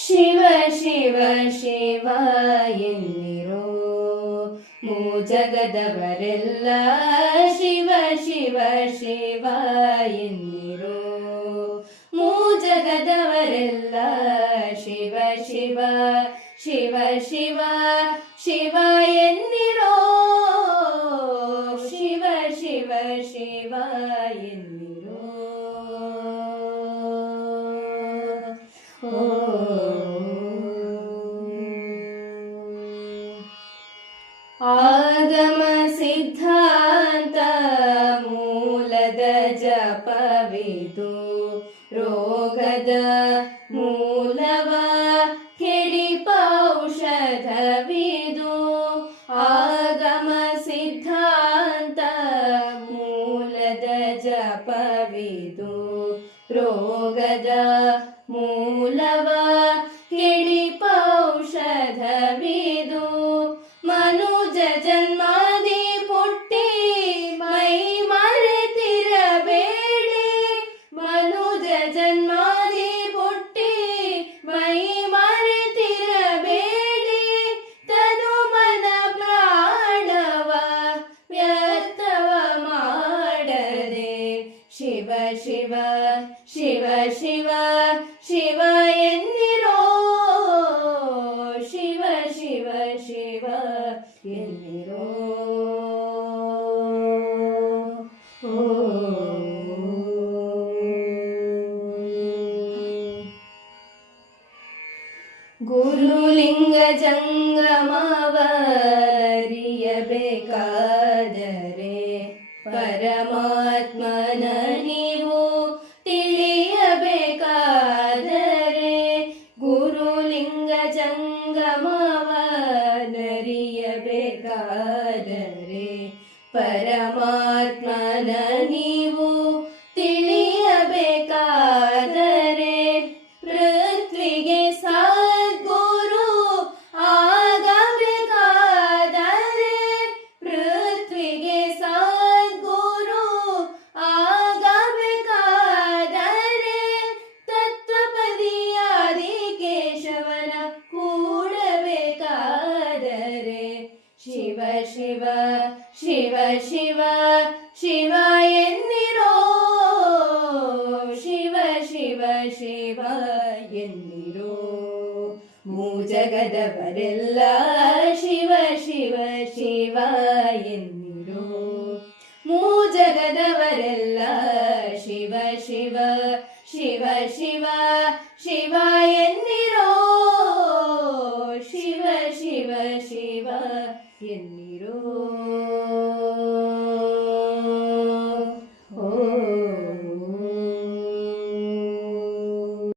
ಶಿವ ಶಿವ ಶಿವ ಎನ್ನಿರೋ ಜಗದವರೆಲ್ಲ ಶಿವ ಶಿವ ಶಿವ ಎನ್ನಿರೋ ಜಗದವರೆಲ್ಲ ಶಿವ ಶಿವ ಶಿವ ಶಿವ ಶಿವ ಎನ್ನಿರೋ ಶಿವ ಶಿವ ಶಿವ ಎನ್ನಿರೋ ಆಗಮ ಸಿದ್ಧಾಂತ ಮೂಲದ ಜಪವಿದು ರೋಗದ ಮೂಲವ ಕೆಡಿಪ ಔಷಧವಿದು ಆಗಮ ಸಿದ್ಧಾಂತ ಮೂಲದ ಜಪವಿದು ರೋಗದ ಮೂಲವ ಕೆಡಿಪ ಔಷಧವಿದು ಮನುಜ ಜನ್ಮಾದಿ ಪುಟ್ಟಿ ಮೈ ಮರೆತಿರಬೇಡಿ ಮನುಜ ಜನ್ಮಾದಿ ಪುಟ್ಟಿ ಮೈ ಮರೆತಿರಬೇಡಿ ತನು ಮನ ಪ್ರಾಣವ ವ್ಯರ್ಥವ ಮಾಡದೆ ಶಿವ ಶಿವ ಶಿವ ಶಿವ ಶಿವ ಎನ್ನಿರೋ ಶಿವ ಶಿವ ಶಿವ ಎನ್ನಿರೋ ಗುರುಲಿಂಗ ಜಂಗಮವರಿಯಬೇಕಾದರೆ ಪರಮಾತ್ಮನ ನೀವು ತಿಳಿಯಬೇಕಾದರೆ ಗುರುಲಿಂಗ ಜಂಗಮವರಿಯಬೇಕಾದರೆ ಪರಮಾತ್ಮನ ನೀವು ತಿಳಿಯಬೇಕಾದರೆ ಪೃಥ್ವಿಗೆ ಸದ್ಗುರು ಆಗಬೇಕಾದರೆ ಪೃಥ್ವಿಗೆ ಸದ್ಗುರು ಆಗಬೇಕಾದರೆ ತತ್ವಪದಿಯಾದಿ ಕೇಶವನ ಕೂಡಬೇಕಾದರೆ ಶಿವ ಶಿವ ಶಿವ ಶಿವ ಶಿವ ಎನ್ನಿರೋ ಶಿವ ಶಿವ ಶಿವ ಎನ್ನಿರೋ ಜಗದವರೆಲ್ಲ ಶಿವ ಶಿವ ಶಿವ ಎನ್ನಿರೋ ಜಗದವರೆಲ್ಲ ಶಿವ ಶಿವ ಶಿವ ಶಿವ ಶಿವ ಎನ್ನಿರೋ ಶಿವ ಶಿವ ಶಿವ ಎನ್ನಿರೋ